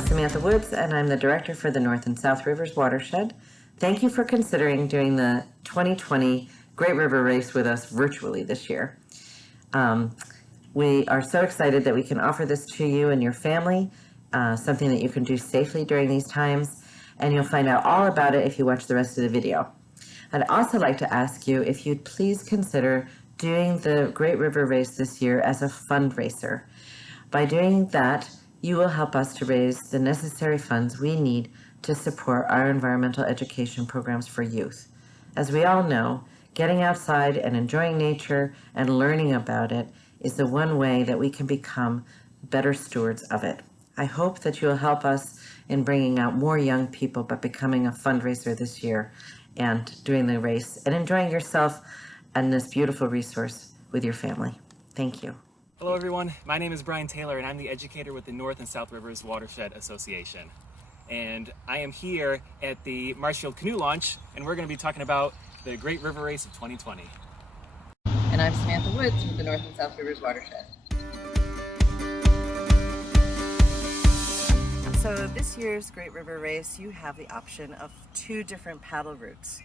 I'm Samantha Woods, and I'm the Director for the North and South Rivers Watershed. Thank you for considering doing the 2020 Great River Race with us virtually this year. We are so excited that we can offer this to you and your family, something that you can do safely during these times, and you'll find out all about it if you watch the rest of the video. I'd also like to ask you if you'd please consider doing the Great River Race this year as a fundraiser. By doing that, you will help us to raise the necessary funds we need to support our environmental education programs for youth. As we all know, getting outside and enjoying nature and learning about it is the one way that we can become better stewards of it. I hope that you'll help us in bringing out more young people by becoming a fundraiser this year and doing the race and enjoying yourself and this beautiful resource with your family. Thank you. Hello everyone, my name is Brian Taylor and I'm the educator with the North and South Rivers Watershed Association. And I am here at the Marshfield Canoe Launch and we're going to be talking about the Great River Race of 2020. And I'm Samantha Woods with the North and South Rivers Watershed. So this year's Great River Race, you have the option of two different paddle routes.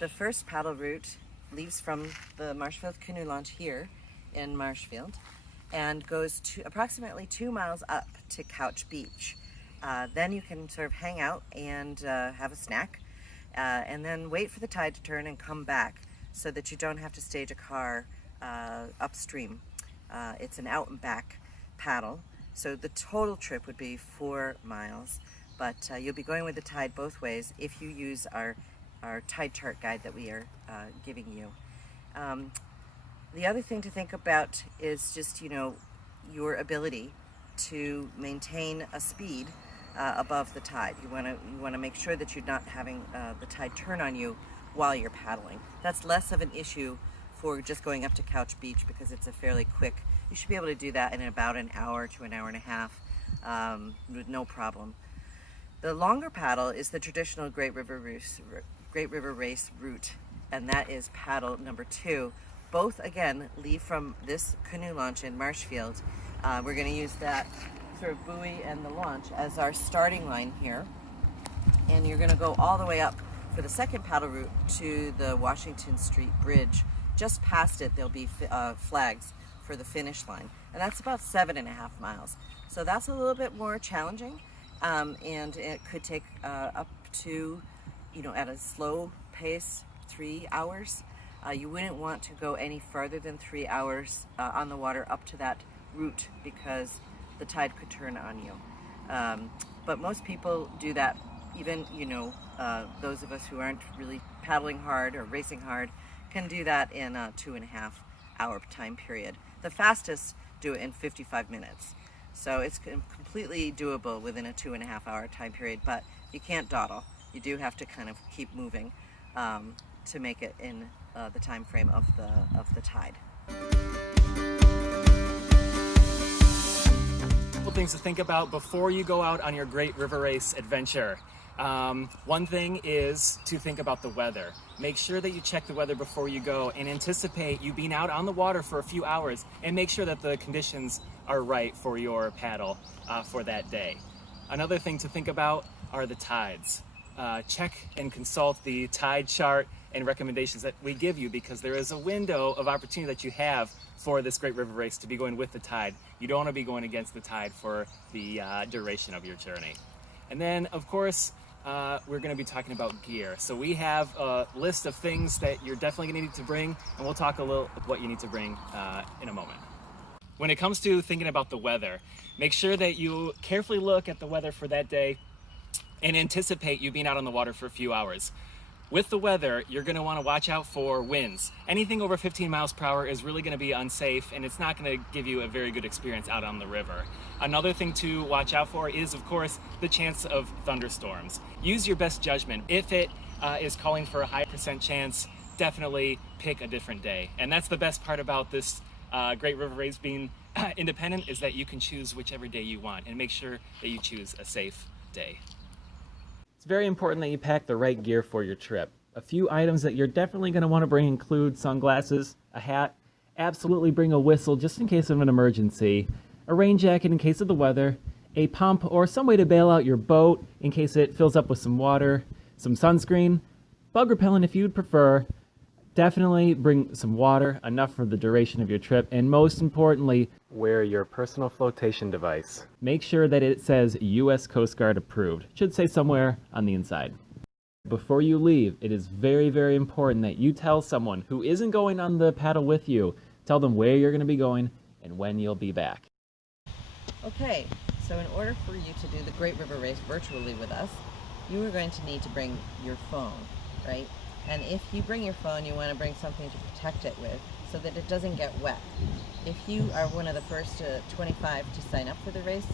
The first paddle route leaves from the Marshfield Canoe Launch here in Marshfield and goes to approximately 2 miles up to Couch Beach. Then you can sort of hang out and have a snack and then wait for the tide to turn and come back so that you don't have to stage a car upstream. It's an out and back paddle, so the total trip would be 4 miles, but you'll be going with the tide both ways if you use our tide chart guide that we are giving you. The other thing to think about is just, your ability to maintain a speed above the tide. You want to make sure that you're not having the tide turn on you while you're paddling. That's less of an issue for just going up to Couch Beach because it's a fairly quick. You should be able to do that in about an hour to an hour and a half with no problem. The longer paddle is the traditional Great River Race route, and that is paddle number 2. Both, again, leave from this canoe launch in Marshfield. We're going to use that sort of buoy and the launch as our starting line here. And you're going to go all the way up for the second paddle route to the Washington Street Bridge. Just past it, there'll be flags for the finish line. And that's about 7.5 miles. So that's a little bit more challenging. And it could take up to, at a slow pace, 3 hours. You wouldn't want to go any further than 3 hours on the water up to that route because the tide could turn on you. But most people do that, even, those of us who aren't really paddling hard or racing hard can do that in a 2.5 hour time period. The fastest do it in 55 minutes. So it's completely doable within a 2.5 hour time period, but you can't dawdle. You do have to kind of keep moving to make it in the time frame of the tide. Couple things to think about before you go out on your Great River Race adventure. One thing is to think about the weather. Make sure that you check the weather before you go and anticipate you being out on the water for a few hours and make sure that the conditions are right for your paddle for that day. Another thing to think about are the tides. Check and consult the tide chart and recommendations that we give you because there is a window of opportunity that you have for this Great River Race to be going with the tide. You don't want to be going against the tide for the duration of your journey. And then, of course, we're going to be talking about gear. So we have a list of things that you're definitely going to need to bring, and we'll talk a little what you need to bring in a moment. When it comes to thinking about the weather, make sure that you carefully look at the weather for that day and anticipate you being out on the water for a few hours. With the weather, you're going to want to watch out for winds. Anything over 15 miles per hour is really going to be unsafe and it's not going to give you a very good experience out on the river. Another thing to watch out for is, of course, the chance of thunderstorms. Use your best judgment. If it is calling for a high % chance, definitely pick a different day. And that's the best part about this Great River Race being independent is that you can choose whichever day you want and make sure that you choose a safe day. It's very important that you pack the right gear for your trip. A few items that you're definitely going to want to bring include sunglasses, a hat, absolutely bring a whistle just in case of an emergency, a rain jacket in case of the weather, a pump or some way to bail out your boat in case it fills up with some water, some sunscreen, bug repellent if you'd prefer. Definitely bring some water, enough for the duration of your trip, and most importantly, wear your personal flotation device. Make sure that it says U.S. Coast Guard approved. It should say somewhere on the inside. Before you leave, it is very, very important that you tell someone who isn't going on the paddle with you, tell them where you're going to be going and when you'll be back. Okay, so in order for you to do the Great River Race virtually with us, you are going to need to bring your phone, right? And if you bring your phone, you want to bring something to protect it with so that it doesn't get wet. If you are one of the first 25 to sign up for the race,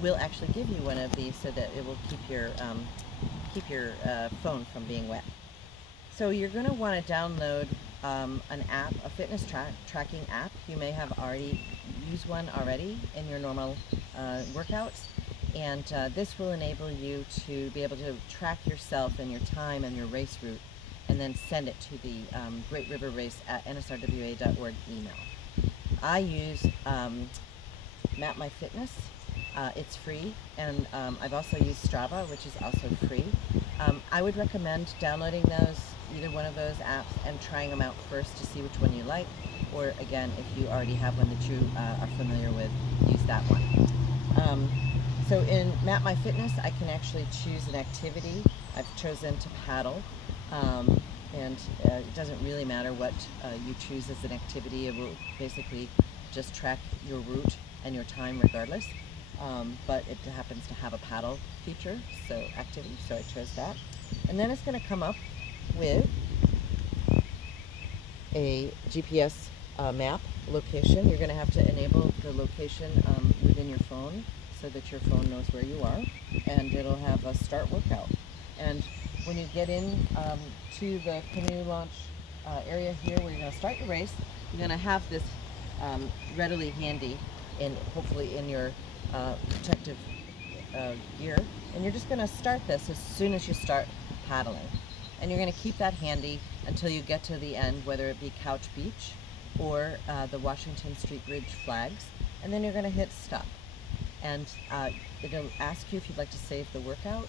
we'll actually give you one of these so that it will keep your phone from being wet. So you're going to want to download an app, a fitness tracking app. You may have already used one already in your normal workouts. And this will enable you to be able to track yourself and your time and your race route, and then send it to the Great River Race at NSRWA.org email. I use MapMyFitness. It's free, and I've also used Strava, which is also free. I would recommend downloading either one of those apps, and trying them out first to see which one you like, or again, if you already have one that you are familiar with, use that one. So in MapMyFitness, I can actually choose an activity. I've chosen to paddle, and it doesn't really matter what you choose as an activity. It will basically just track your route and your time regardless, but it happens to have a paddle feature, so activity, so I chose that. And then it's going to come up with a GPS map location. You're going to have to enable the location within your phone so that your phone knows where you are, and it'll have a start workout. And when you get in to the canoe launch area here where you're going to start your race, you're going to have this readily handy, hopefully in your protective gear, and you're just going to start this as soon as you start paddling. And you're going to keep that handy until you get to the end, whether it be Couch Beach or the Washington Street Bridge flags, and then you're going to hit stop. And it'll ask you if you'd like to save the workout,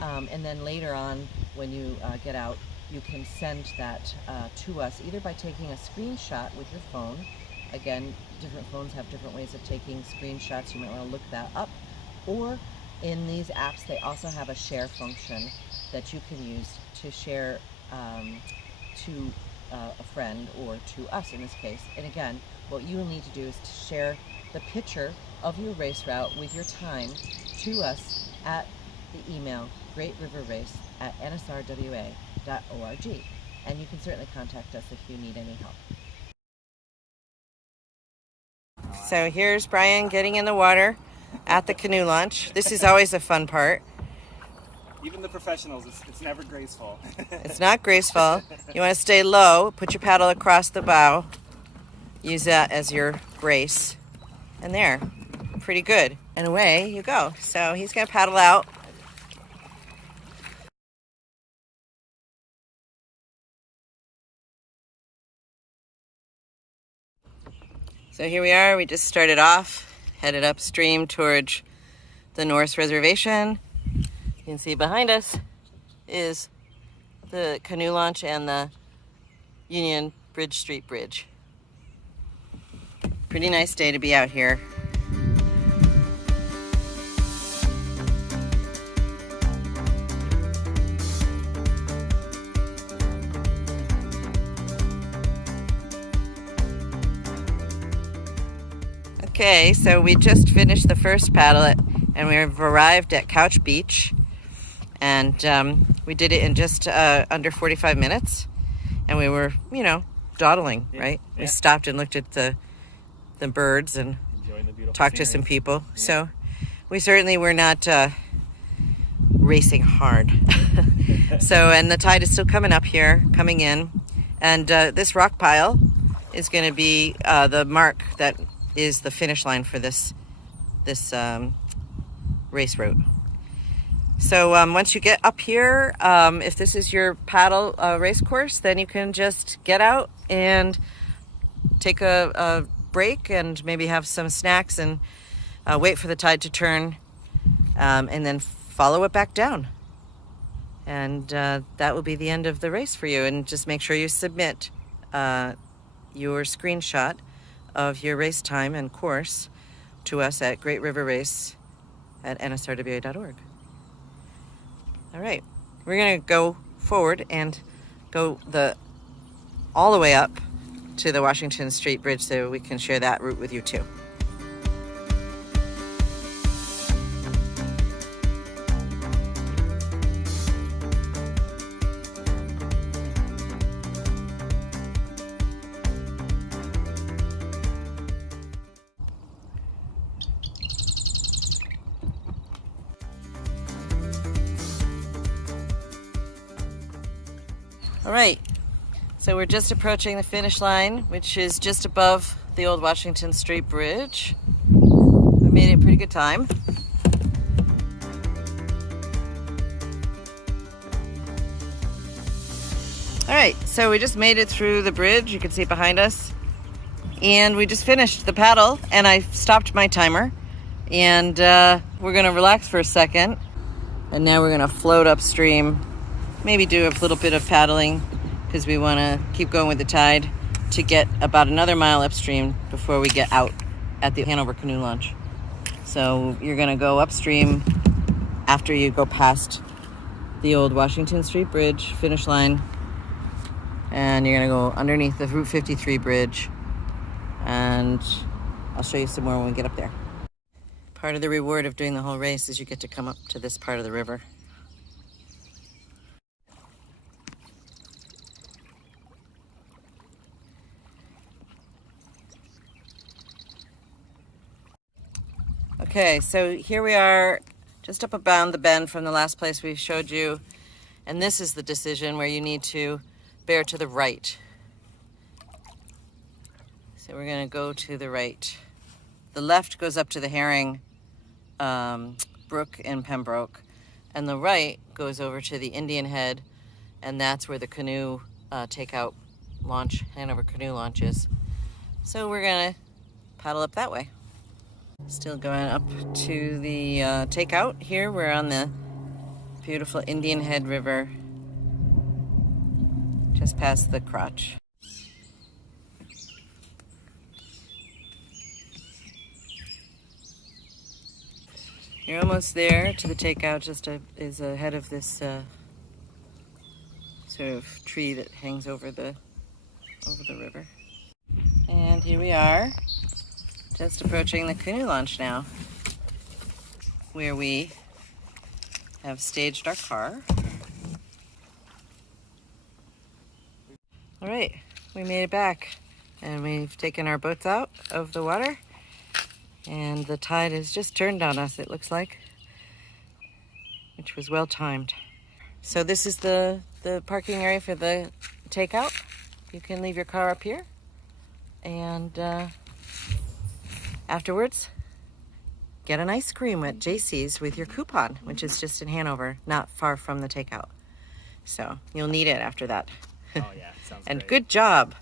and then later on when you get out, you can send that to us either by taking a screenshot with your phone. Again, different phones have different ways of taking screenshots. You might want to look that up. Or in these apps, they also have a share function that you can use to share to a friend, or to us in this case. And again, what you will need to do is to share the picture of your race route with your time to us at the email greatriverrace@nsrwa.org. And you can certainly contact us if you need any help. So here's Brian getting in the water at the canoe launch. This is always a fun part. Even the professionals, it's never graceful. It's not graceful. You want to stay low, put your paddle across the bow, use that as your brace, and there, pretty good. And away you go. So he's going to paddle out. So here we are. We just started off, headed upstream towards the North Reservation. You can see behind us is the canoe launch and the Union Bridge Street Bridge. Pretty nice day to be out here. Okay, so we just finished the first paddle and we've arrived at Couch Beach, and we did it in just under 45 minutes, and we were, dawdling, right? Yeah. We stopped and looked at the birds and talked to some people. Yeah. So we certainly were not racing hard. So, and the tide is still coming in, and this rock pile is going to be the mark that is the finish line for this race route. So once you get up here, if this is your paddle race course, then you can just get out and take a break and maybe have some snacks and wait for the tide to turn, and then follow it back down. And that will be the end of the race for you. And just make sure you submit your screenshot of your race time and course to us at greatriverrace@nsrwa.org. All right, we're gonna go forward and go all the way up to the Washington Street Bridge so we can share that route with you too. All right, so we're just approaching the finish line, which is just above the old Washington Street Bridge. We made it in pretty good time. All right, so we just made it through the bridge. You can see it behind us. And we just finished the paddle, and I stopped my timer. And we're gonna relax for a second. And now we're gonna float upstream. Maybe do a little bit of paddling because we want to keep going with the tide to get about another mile upstream before we get out at the Hanover Canoe Launch. So you're going to go upstream after you go past the old Washington Street Bridge finish line, and you're going to go underneath the Route 53 bridge, and I'll show you some more when we get up there. Part of the reward of doing the whole race is you get to come up to this part of the river. Okay, so here we are just up around the bend from the last place we showed you, and this is the decision where you need to bear to the right. So we're going to go to the right. The left goes up to the Herring Brook in Pembroke, and the right goes over to the Indian Head, and that's where the canoe takeout launch, Hanover Canoe Launch is. So we're going to paddle up that way. Still going up to the takeout here. We're on the beautiful Indian Head River, just past the crotch. You're almost there to the takeout, just is ahead of this sort of tree that hangs over the river. And here we are. Just approaching the canoe launch now, where we have staged our car. All right, we made it back, and we've taken our boats out of the water, and the tide has just turned on us, it looks like, which was well timed. So this is the parking area for the takeout. You can leave your car up here, and afterwards, get an ice cream at JC's with your coupon, which is just in Hanover, not far from the takeout. So you'll need it after that. Oh yeah, sounds And great. good job.